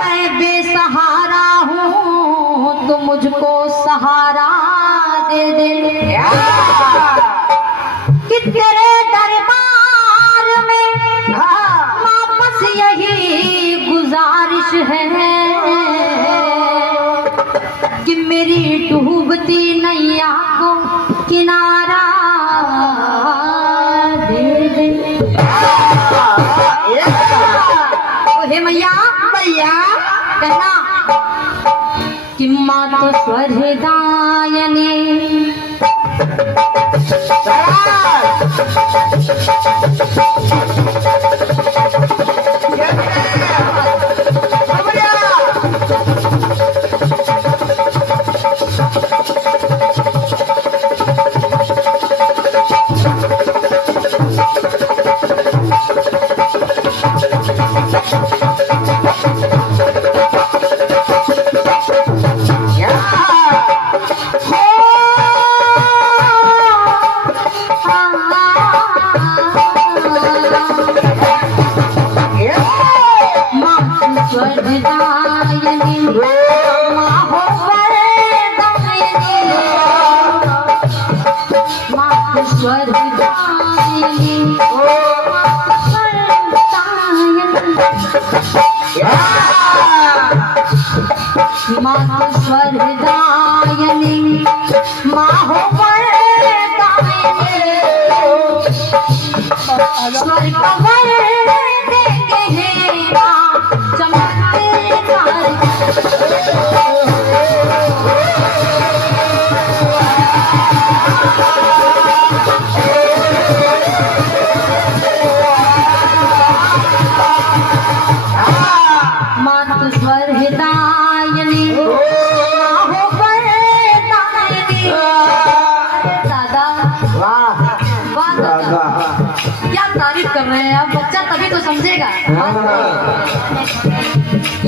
मैं बेसहारा हूँ तो मुझको सहारा दे दे कि तेरे दरबार में वापस यही गुजारिश है कि मेरी डूबती नैया को किनारा दे दे। हे मैया मैया कहना कि माँ तो स्वर्गदायिनी माँ स्वर्गदायिनी माँ हो वरदायिनी स्वर्ग वर देके है माँ चमत्कार माँ तो स्वर्गदायिनी क्या तारीफ कर रहे हैं आप? बच्चा तभी तो समझेगा।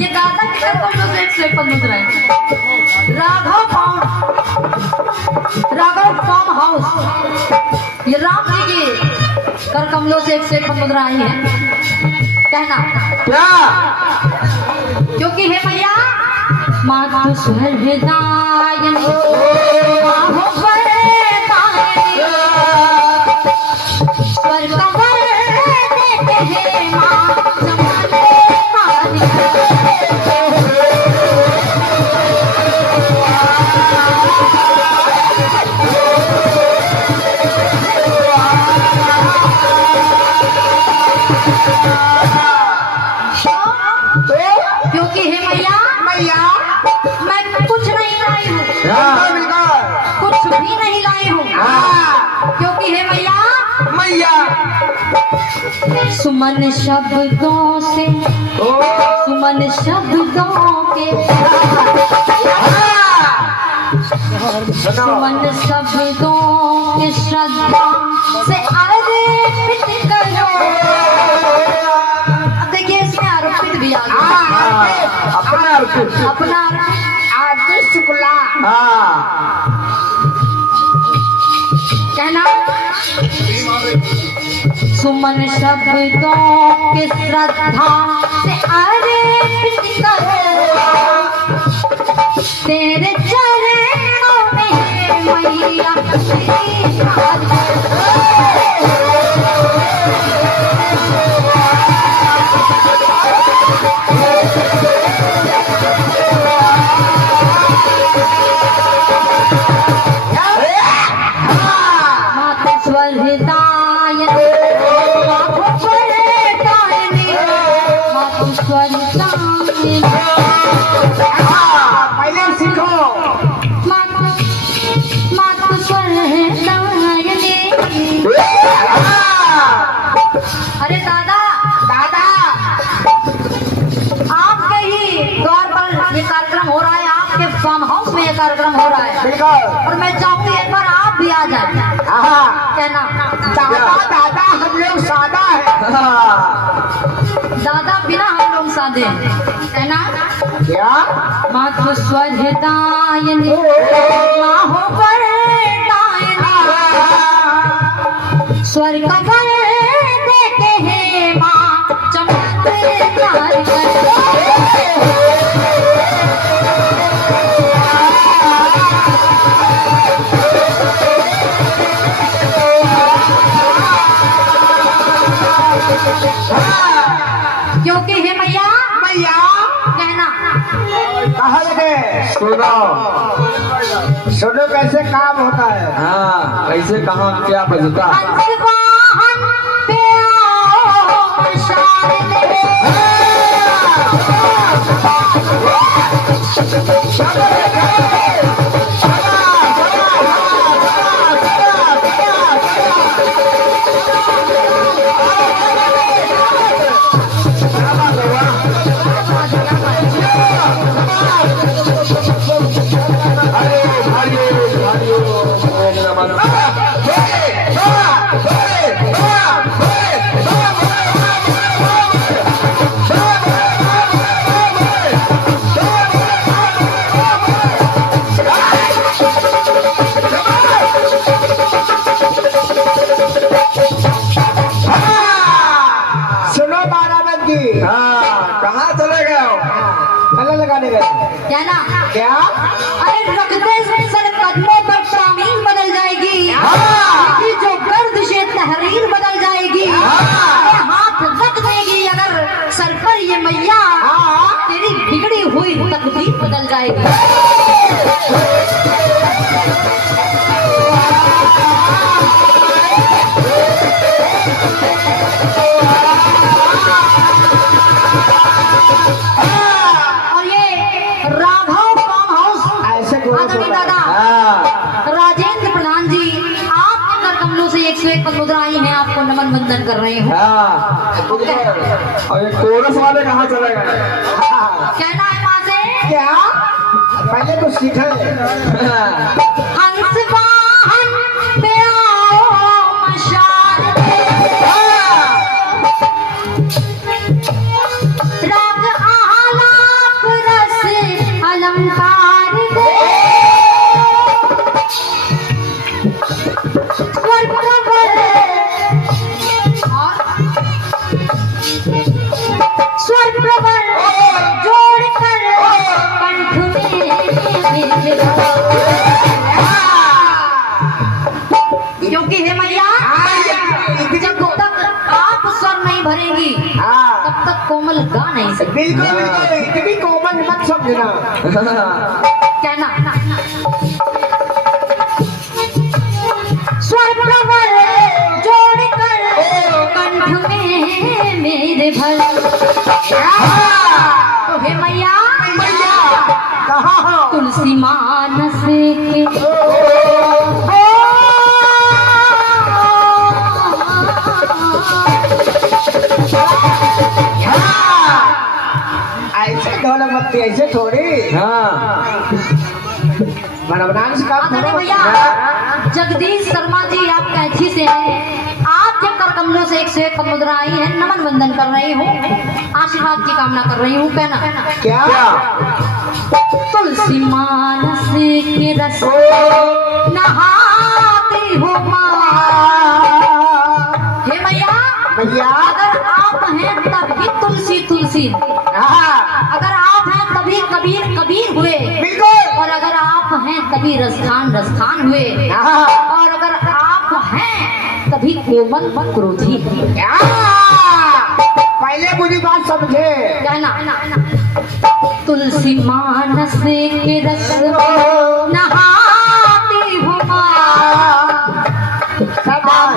ये दादा की तरफ से एक से बंद रहे राघव फार्म हाउस ये राम जी की कर कमलों से एक शेख मुद्रा आई है। कहना क्या क्योंकि हे मैया माँ तो स्वर्गदायिनी माँ हो वरदायिनी स्वर्ग वर देते हैं माँ क्योंकि हे मैया मैया मैं कुछ नहीं लाई हूँ कुछ भी नहीं लाई हूँ क्योंकि हे मैया मैया सुमन शब्दों से सुमन शब्दों के सुमन शब्दों के श्रद्धा से अर्पित करो। अब देखिए इसमें आरोपित भी आ गया अपना आदि शुक्ला कहना सुमन शब्दों के श्रद्धा से अर्पित करो तेरे चरणों में मैया माता स्वर्गदायिनी माता स्वर्गदायिनी पहले सीखो माता स्वर्गदायिनी। अरे दादा आपके ही द्वार पर ये कार्यक्रम हो रहा है आपके फार्म हाउस में ये कार्यक्रम हो रहा है और मैं चाहूंगी एक बार आप भी आ जाए। कहना दादा हम लोग सादा है दादा बिना हम लोग सादे कहना क्या माँ तो स्वर्गदायिनी माँ हो वरदायिनी स्वर्ग वर देते हैं माँ चमत्कार क्योंकि हे मैया मैया कहना कहा लगे सुनो। सुनो कैसे काम होता है। हाँ, ऐसे कहाँ क्या बजता है? हंस वाहन पे आओ शारदे। सुनो बाराबंकी हाँ, कहाँ चले गए हो? गला लगाने गए कहना क्या। अरे रखते सर कदमों पर शामीन बदल जाएगी। ये जो गर्द से तहरीर बदल जाएगी। अरे हाथ रख देगी अगर सर पर ये मैया, तेरी बिगड़ी हुई तकदीर बदल जाएगी। और ये राघव फार्म हाउस ऐसे गोल आदमी दादा हाँ, राजेंद्र प्रधान जी, आपके कर कमलों से 101 पद मुद्राएं हैं, आपको नमन वंदन कर रहे हो। हाँ। और ये कोरस वाले कहाँ चले गए? कहना है माँ से क्या पहले तो सीखे। हंस वाहन पे आओ मशाल दे। राग आलाप रस अलंकार दे। स्वर प्रबल और स्वर प्रबल जोड़कर कंठ में मिला। क्योंकि हे मैया जब तक आप स्वर नहीं भरेंगी तब तक कोमल गा नहीं सकती। बिल्कुल बिल्कुल इतनी कॉमन मत समझना। कहना स्वर प्रबल जोड़कर कंठ में मेरे भर। तो हे मैया कहाँ हो। तुलसी मानस के ऐसे ढोलक बत्ती ऐसे थोड़ी हाँ, बनाने से काम आदरणीय करो। भैया जगदीश शर्मा जी, आप कैथी से हैं। आप जब कर कमलों से 101 पद मुद्रा आई है, नमन वंदन कर रही हूँ, आशीर्वाद की कामना कर रही हूँ। कहना क्या तुलसी मानस के रस नहाती हो माँ। हे मैया भैया अगर आप हैं तभी तुलसी तुलसी, अगर आप हैं तभी कबीर कबीर हुए, बिल्कुल। और अगर आप हैं तभी रसखान रसखान हुए, और अगर आप हैं तभी कोमल क्रोधी। पहले मुझे बात समझे। कहना तुलसी मानस के रस नहाती हो माँ।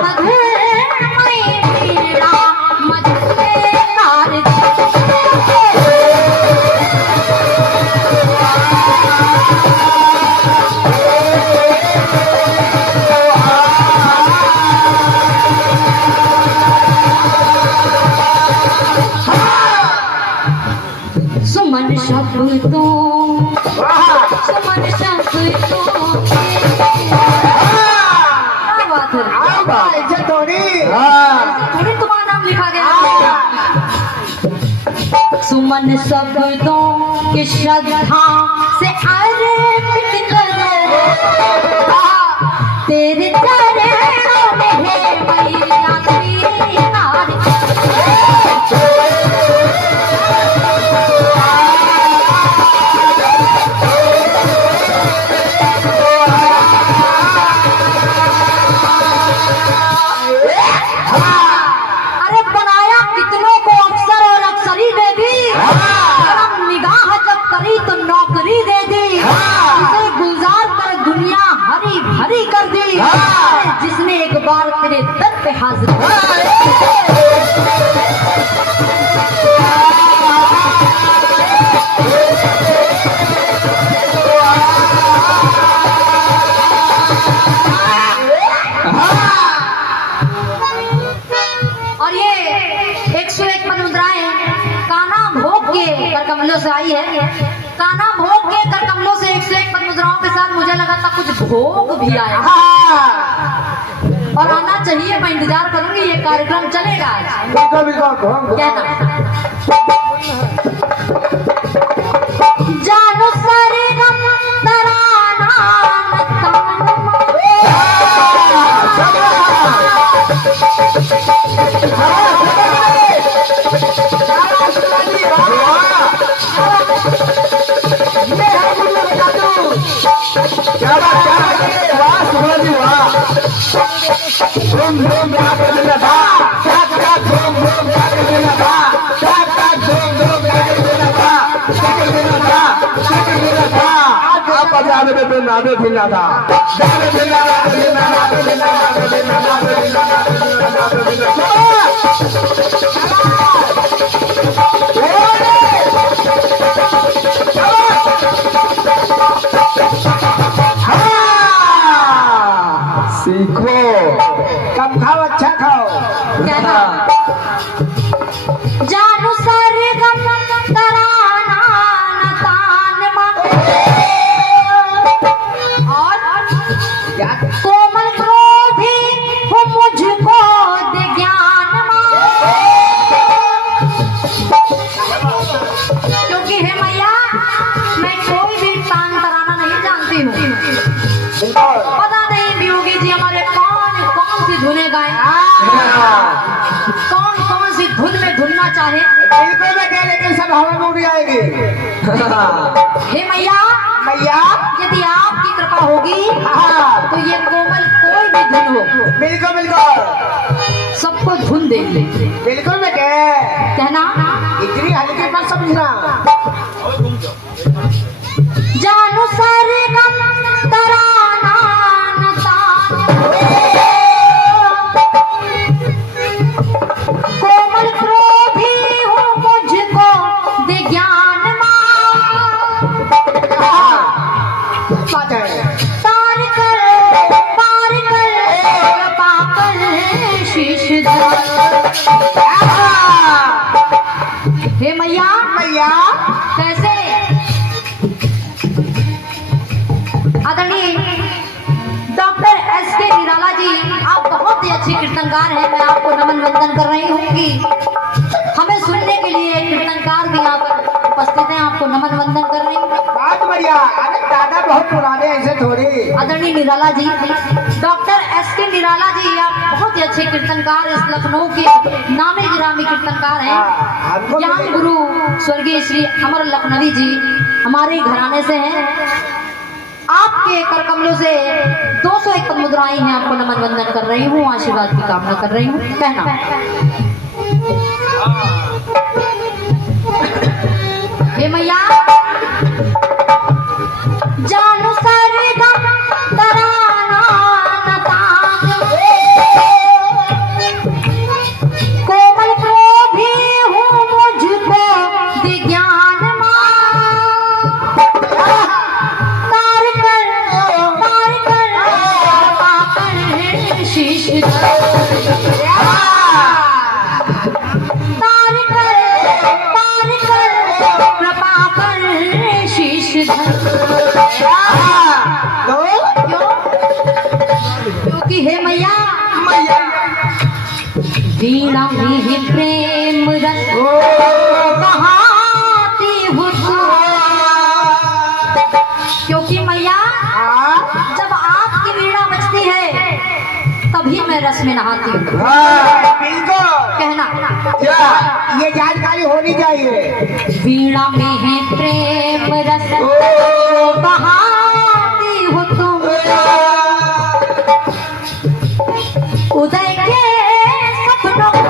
मधुर में मेरा मधुकार सुमन शब्दों सुमन शब्दों क्या बात है। ऐसे थोड़ी। थोड़ी तुम्हारा नाम लिखा गया। सुमन शब्दों की श्रद्धा से अर्पित करो तेरे चरणों में है मैया तेरी आरती। अरे बनाया कर कमलों से आई है। काना भोग के कर कमलों से 101 पद मुद्राओं के साथ मुझे लगा था कुछ भोग भी आया और आना चाहिए। मैं इंतजार करूंगी, ये कार्यक्रम चलेगा आज। कहना जानो सारे गम तराना नादे भिन्ना था सीखो, कम खाओ अच्छा खाओ। कहना जानू सारे गम तराना न तान और कोमल क्रोधी हो मुझको दे ज्ञान क्योंकि हे मैया मैं कोई भी तान तराना नहीं जानती हूँ। पता नहीं बियोगी जी हमारे कौन कौन सी धुनें गाएं, कौन कौन सी धुन में धुनना चाहे। बिल्कुल मैं कह, लेकिन सब हवा में उड़ जाएगी। हे मैया मैया यदि आपकी कृपा होगी तो ये कोमल कोई भी धुन हो बिल्कुल बिल्कुल सबको धुन दे ले। बिल्कुल मैं कह, कहना इतनी हल्की पर समझना। जानू सारे गम तराना न तान कोमल क्रोधी हो मुझको दे ज्ञान बात है तार कर पार कर पाकर शीश हे मैया मैया कैसे आदरणीय डॉक्टर एस.के. निराला जी, आप बहुत ही अच्छे कीर्तनकार हैं। मैं आपको नमन वंदन कर रही हूँ कि हमें सुनने के लिए कीर्तनकार भी यहाँ पर उपस्थित हैं। आपको नमन वंदन कर रही हूँ। बात बढ़िया। अरे दादा बहुत पुराने, ऐसे थोड़ी। आदरणीय निराला जी, डॉक्टर एस.के. निराला जी, आप बहुत ही अच्छे कीर्तनकार, इस लखनऊ के नामी गिरामी कीर्तनकार हैं। ज्ञान गुरु स्वर्गीय श्री अमर लखनवी जी हमारे घराने से हैं। आपके कर कमलों से 201 पद मुद्राएं हैं। आपको नमन वंदन कर रही हूँ, आशीर्वाद की कामना कर रही हूँ। कहना हे मैया जानू सारे गम तराना न तान कोमल क्रोधी हूँ मुझको दे ज्ञान तार कर शीश तार कर कृपा कर शीश क्योंकि हे मैया वीणा में ही प्रेम रस बहाती हूँ क्योंकि मैया जब आपकी वीणा बजती है तभी मैं रस में नहाती हूँ। बिल्कुल कहना ये जानकारी होनी चाहिए। वीणा में है प्रेम रस बहाती हो तुम उदय के सपनों को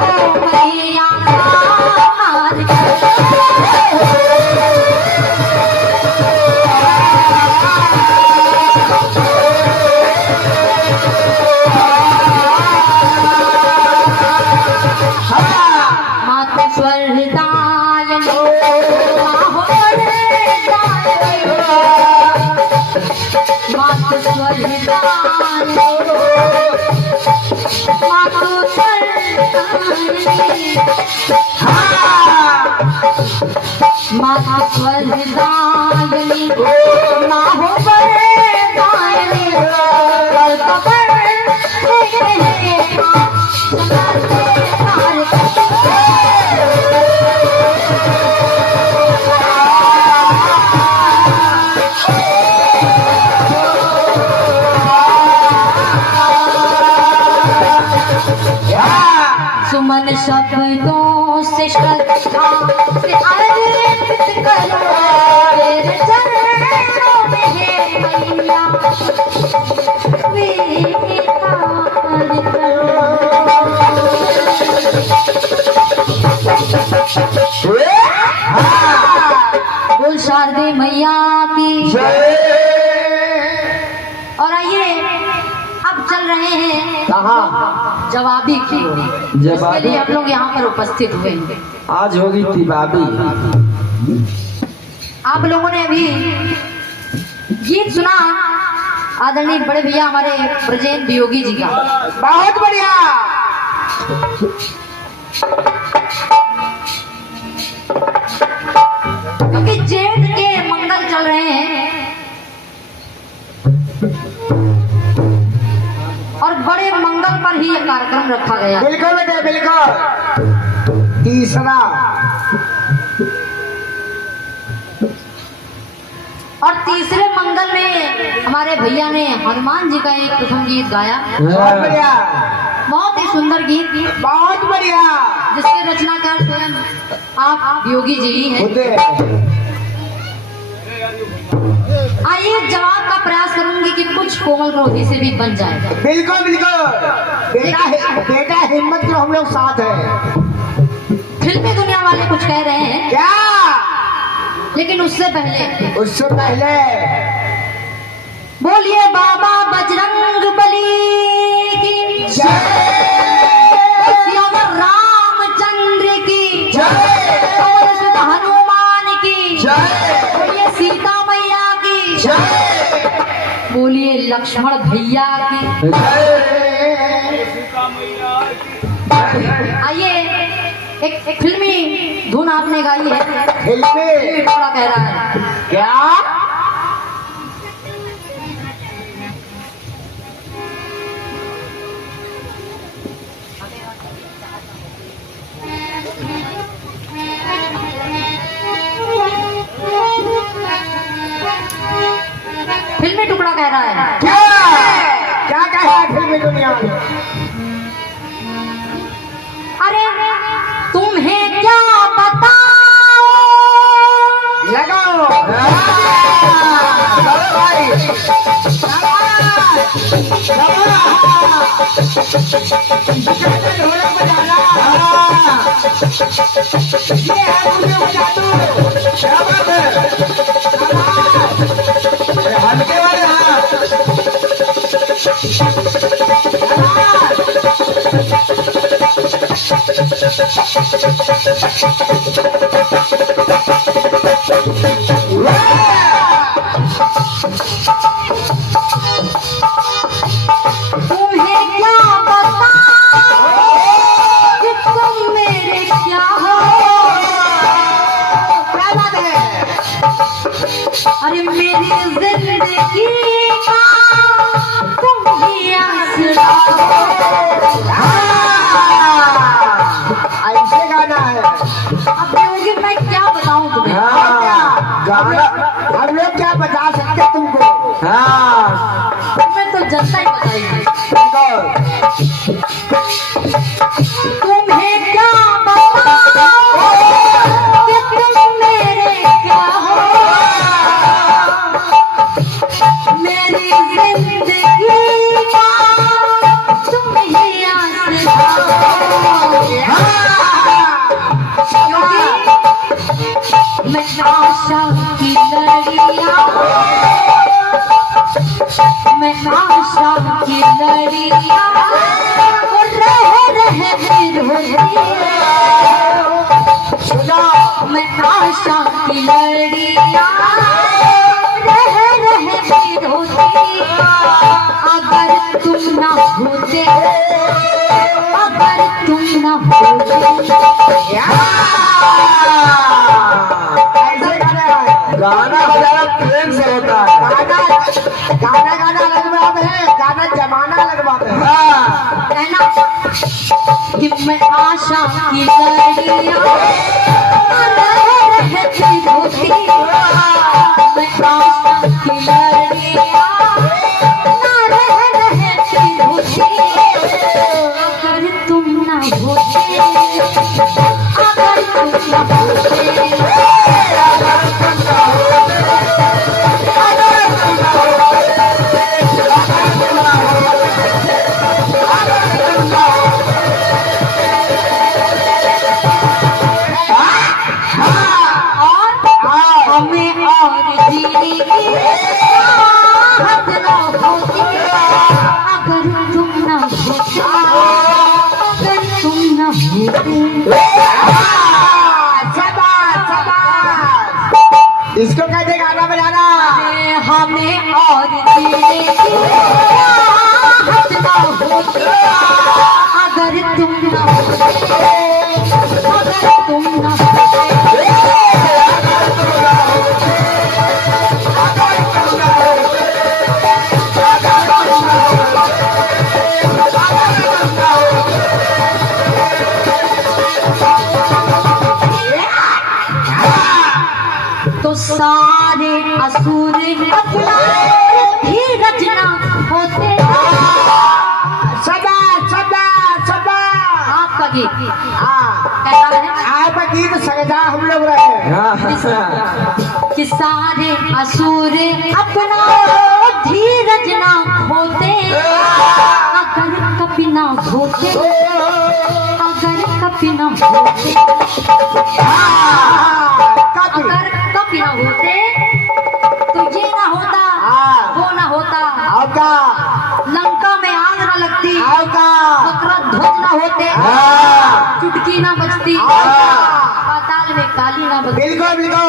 मैया मार मात स्वर्दायन मात स्वर्दायन मातो माता स्वर्गदायिनी माँ हो वरदायिनी सुमन शब्दों से श्रद्धा से अर्पित करो तेरे चरणों में है मैया स्वीकार करो। बोल शारदे मैया की। और आइए अब चल रहे हैं कहाँ? जवाबी की ओर, जिसके लिए हम लोग यहाँ पर उपस्थित हुए हैं। आज होगी तिबाबी। आप लोगों ने अभी गीत सुना आदरणीय बड़े भैया हमारे ब्रजेंद्र वियोगी जी का। बहुत बढ़िया। क्योंकि जेठ के मंगल चल रहे हैं और बड़े मंगल पर ही ये कार्यक्रम रखा गया। बिल्कुल बेटे बिल्कुल। तीसरा और तीसरे मंगल में हमारे भैया ने हनुमान जी का एक प्रथम गीत गाया। बहुत बढ़िया। बहुत ही सुंदर गीत, बहुत बढ़िया। जिसके रचनाकार स्वयं आप योगी जी ही हैं। होते आइए जवाब का प्रयास करूंगी कि कुछ कोमल क्रोधी से भी बन जाए। बिल्कुल बिल्कुल। बेटा हिम्मत तो हम लोग साथ है। फिल्मी दुनिया वाले कुछ कह रहे हैं क्या? लेकिन उससे पहले बोलिए बाबा बजरंग बली की जय। श्याम रामचंद्र की जय। और सुध हनुमान की जय। बोलिए सीता मैया की जय। बोलिए लक्ष्मण भैया की। आइए एक फिल्मी धुन आपने गाई है। फिल्मी थोड़ा कह रहा है क्या? फिल्मी टुकड़ा कह रहा है। क्या क्या कहा है फिल्मी दुनिया में? अरे तुम्हें क्या बताओ। लगाओ भाई। हल्के वाले हाथ। तुम्हें क्या बताओ कि तुम मेरे क्या हो। क्या बात है? अरे मेरी जिंदगी का तुम ही आसरा हो। ऐसे गाना है। अब योगी मैं क्या बताऊं तुम्हें। हम लोग क्या बता सकते तुमको? हाँ तुम्हें तो जनता ही बताएगी। तुम्हें क्या बताओ कि तुम मेरे क्या हो। मेरी जिंदगी का तुम ही आसरा हो। मैं आशा की लड़िया, मैं आशा की लड़िया रह सुनो मैं आशा की लड़िया रह होती। अगर तुम ना होते, अगर तुम ना होते कि मैं आशा की लड़ियां रहती होती, मैं आशा की लड़ियां रहती होती, अगर तुम ना होते, अगर तुम ना होते, हमें और जीने की चाहत न होती, अगर तुम न होते, अगर तुम न होते। इसको कहते गाना बजाना। हमें और जीने की चाहत न होती, अगर तुम न होते, अगर तुम न होते। तो सारे असुर अपना धीरज न होते। सदा सदा सदा आपका गीत हाँ कहता है आपका गीत सजा हम लोग रहे। कि सारे असुर अपना धीरज न होते, अगर कभी न होते, अगर कभी न होते, अगर कभी न होते तो ये ना होता, वो ना होता, आपका लंका में आग ना लगती, आपका बकरा ध्वज ना होते, चुटकी ना बजती, पाताल में काली ना बजती। बिल्कुल बिल्कुल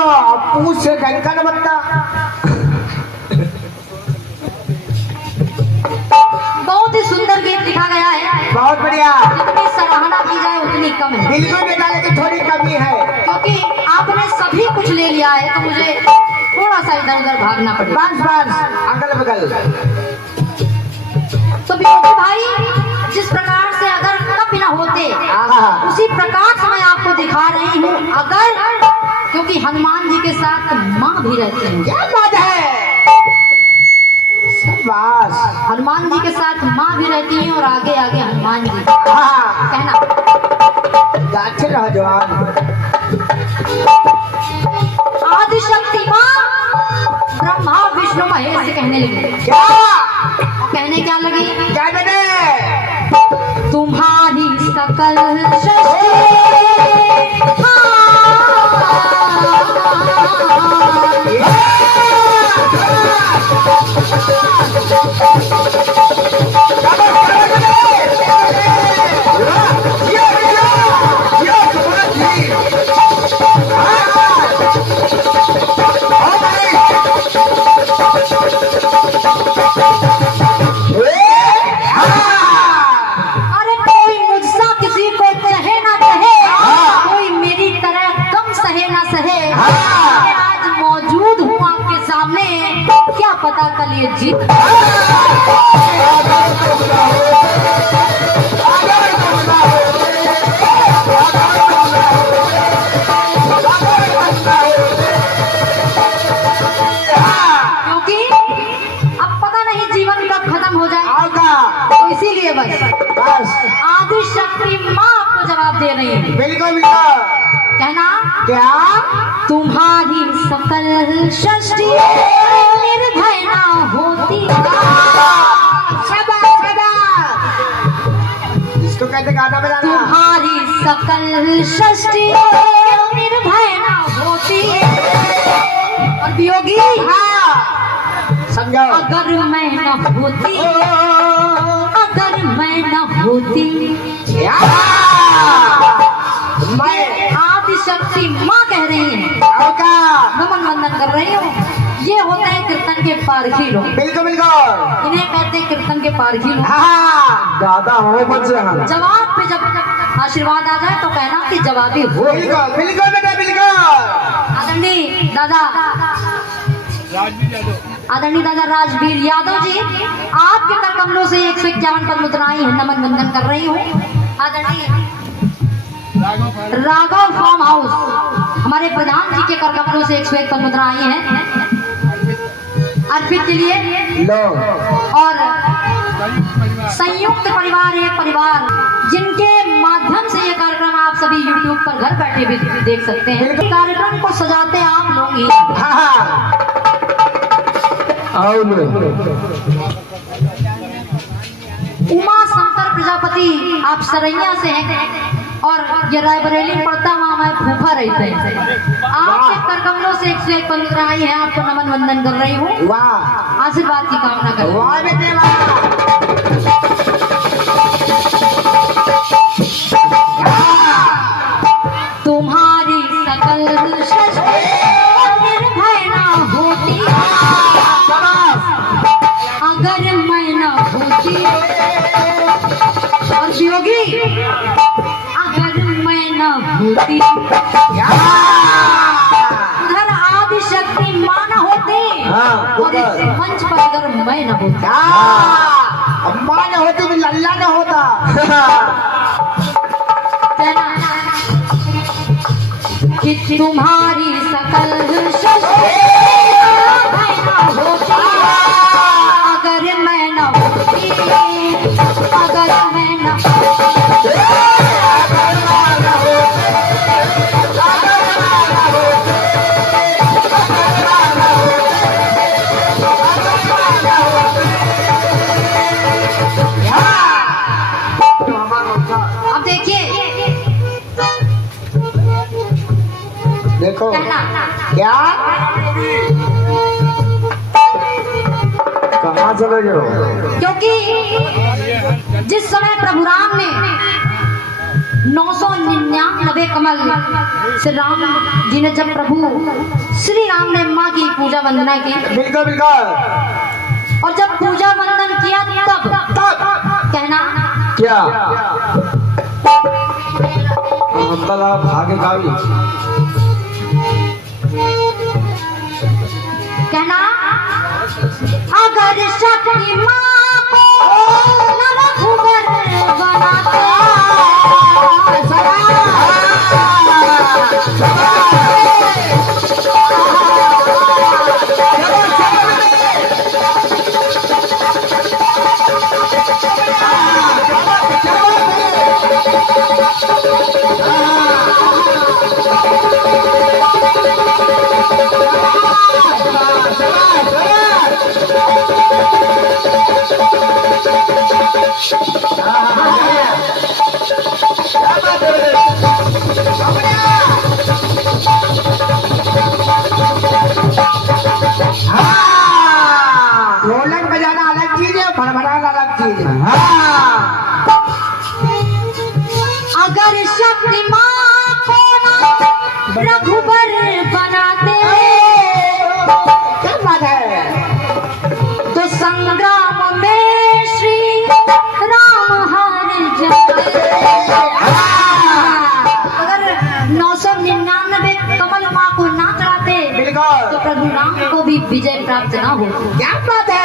पूछ से डंका न बनता। बहुत ही सुंदर गीत लिखा गया है, बहुत बढ़िया। जितनी सराहना की जाए उतनी कम है, बिल्कुल बेटा की थोड़ी कमी है। क्योंकि आपने सभी कुछ ले लिया है, तो मुझे थोड़ा सा इधर उधर भागना पड़ेगा। बस बस अगल बगल। तो विनोदी भाई, जिस प्रकार से अगर कभी ना होते, उसी प्रकार से मैं आपको दिखा रही हूँ अगर, क्योंकि हनुमान जी के साथ माँ भी रहती है। क्या बात है, शाबाश। हनुमान जी के साथ माँ भी रहती है और आगे आगे हनुमान जी। हाँ कहना गाछे रहो जवान। आदिशक्ति माँ ब्रह्मा विष्णु महेश से कहने लगी। क्या कहने क्या लगी? क्या बने तुम्हारी सकल सृष्टि अरे कोई मुझसा किसी को चाहे ना चाहे, कोई मेरी तरह कम सहे ना सहे, मैं आज मौजूद हूँ आपके सामने, क्या पता कल ये जीत। क्योंकि अब पता नहीं जीवन कब खत्म हो जाए, आपका तो इसीलिए बस बस आदि शक्ति माँ आपको जवाब दे रही है। बिल्कुल बिल्कुल। कहना क्या तुम्हारी सकल सृष्टि निर्भय ना होती, शाबाश शाबाश। इसको कहते गाना बजाना। तुम्हारी सकल सृष्टि निर्भय ना होती। और वियोगी, हाँ समझो। अगर मैं न होती, अगर मैं न होती, क्या मैं आदि शक्ति माँ कह रही है, आपका नमन वंदन कर रही हूँ। ये होते हैं कीर्तन के पारखी लोग, बिल्कुल बिल्कुल। इन्हें कहते हैं कीर्तन के पारखी लोग। हाँ दादा हो बच्चे हम। जवाब पे जब आशीर्वाद आ जाए तो कहना कि जवाबी हो। बिल्कुल बिल्कुल बेटा बिल्कुल। आदरणीय दादा आदरणीय दादा राजवीर यादव जी, आपके कर कमलों से 151 पद मुद्राएं नमन वंदन कर रही हूँ। आदरणीय राघव फार्म हाउस हमारे प्रधान जी के कर कमलों से 101 पद मुद्रा आई हैं अर्पित के लिए। लो और संयुक्त परिवार एक परिवार जिनके माध्यम से ये कार्यक्रम आप सभी YouTube पर घर बैठे भी देख सकते हैं। कार्यक्रम को सजाते आप लोग ही। आओ लो उमा शंकर प्रजापति आप सरैया से हैं और ये रायबरेली पड़ता वहाँ मैं फूफा रहते हैं। आपके करकमलों से 101 पद मुद्रा आई है, आपको नमन वंदन कर रही हूँ। वाह आशीर्वाद की कामना कर रही हूँ। वाह बेटे वाह। तुम्हारी सकल सृष्टि निर्भय ना होती अगर मैं ना होती और योगी अगर मैं ना होती उधर आदि शक्ति माँ न होती और इस मंच पर अगर मैं न होती। अम्मा न होती भी लल्ला न होता। कि तुम्हारी सकल सृष्टि होती अगर मैं न होती अगर मैं न अब देखिए देखो क्या कहाँ चले गए हो? क्योंकि जिस समय प्रभु राम ने 999 कमल श्री राम जी ने जब प्रभु श्री राम ने माँ की पूजा वंदना की बिल्कुल बिल्कुल। और जब पूजा वंदन किया तब कहना क्या अंकल आप भागे गाड़ी कहना अगर शक्ति माँ को नवभुवर बनाते ढोलक बजाना अलग चीज है, भड़भड़ाना अलग चीज है। अगर शक्ति माँ को रघुबर बनाते क्या बात है? तो संग्राम में श्री राम हार जाते। अगर 999 कमल माँ को ना चढ़ाते तो प्रभु राम को भी विजय प्राप्त ना हो। क्या बात है?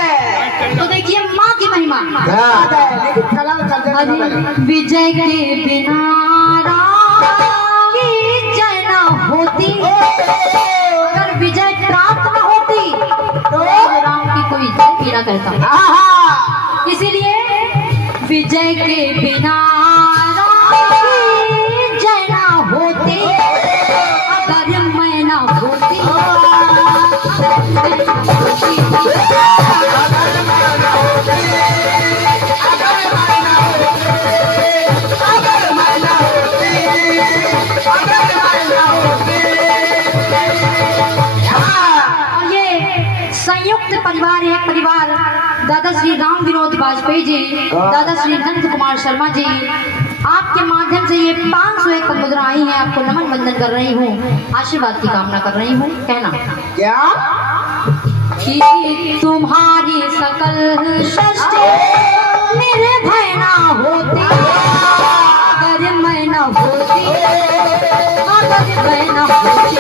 तो देखिए माँ की महिमा। क्या बात है? लेकिन कला चलते अरे विजय के बिना राम की जय न होती अगर विजय प्राप्त न होती तो राम की कोई जय भी न कहता। इसीलिए विजय के बिना राम की जय न होती अगर मैं न होती अगर मैं न और ये संयुक्त परिवार एक परिवार दादा श्री राम विनोद वाजपेयी जी, दादा श्री नंद कुमार शर्मा जी, आपके माध्यम से ये 501 पद मुद्रा आई है। आपको नमन वंदन कर रही हूँ, आशीर्वाद की कामना कर रही हूँ। कहना क्या? कि तुम्हारी सकल सृष्टि निर्भय ना होती अगर मैं न होती अगर मैं न होती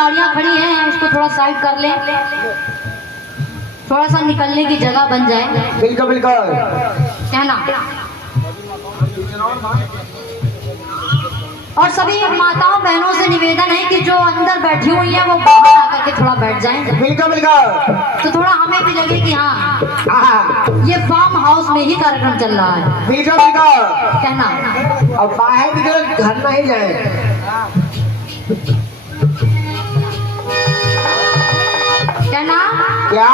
गाड़ियां खड़ी हैं उसको थोड़ा साइड कर लें, थोड़ा सा निकलने की जगह बन जाए। बिल्कुल बिल्कुल। क्या ना। और सभी माताओं बहनों से निवेदन है कि जो अंदर बैठी हुई हैं वो बाहर आकर के थोड़ा बैठ जाएं, बिल्कुल बिल्कुल। तो थोड़ा हमें भी लगे कि हाँ हाँ ये फार्म हाउस में ही कार्यक्रम चल रहा है। बिल्कुल बिल्कुल। कहना और बाहर निकल घर नहीं जाए। कहना क्या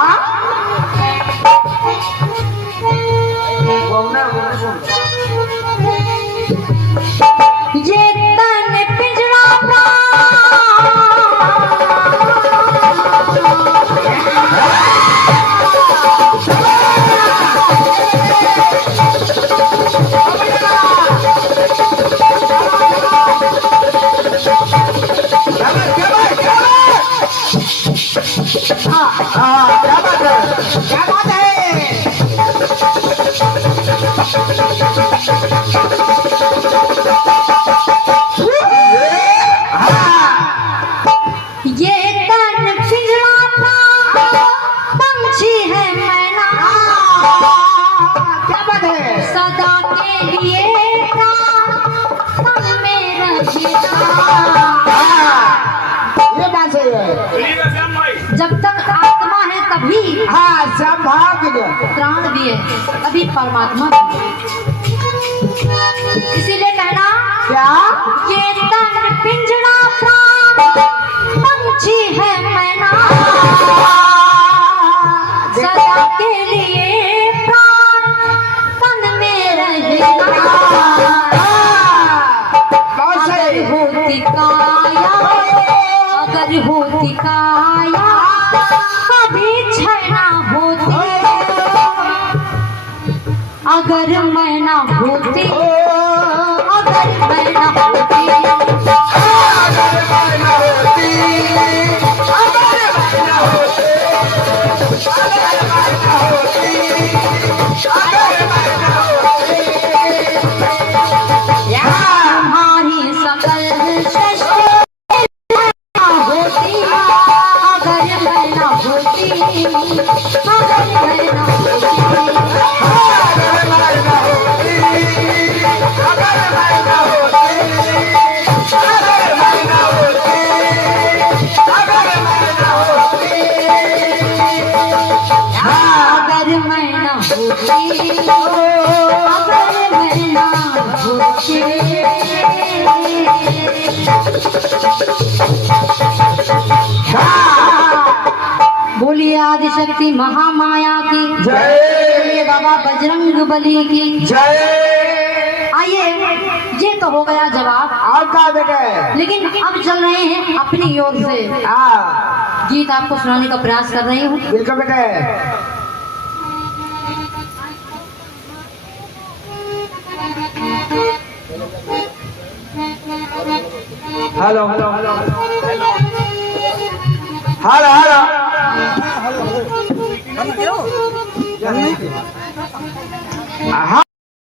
ये तन पिंजरा क्या बात है, क्या बात है। ये तन पिंजरा पंछी है मैना, क्या बात है। सदा के लिए तन में रहेगा। ये बात सही है। जब तक आत्मा है तभी हाँ संभाग प्राण भी है, तभी परमात्मा भी है। इसीलिए कहना क्या ये तन पिंजरा प्राण पंछी है मैना, सदा के लिए प्राण तन में रहेगा। बहुत सही। अगर होती काया, अगर होती काया कभी छैना होती, अगर मैं ना होती, अगर मैं ना होती, तुम्हारी सकल सृष्टि ना होती, अगर मैं ना होती, अगर मैं ना अगर मैं ना होती, अगर मैं ना होती। बोलिए आदिशक्ति महामाया की जय। बोलिए बाबा बजरंग बली की जय। आइए, ये तो हो गया जवाब, और क्या बेटे। लेकिन लेकिन अब चल रहे हैं अपनी ओर से हाँ गीत आपको सुनाने का प्रयास कर रही हूँ। बिल्कुल बेटे। Hello hello hello hello hello. हाँ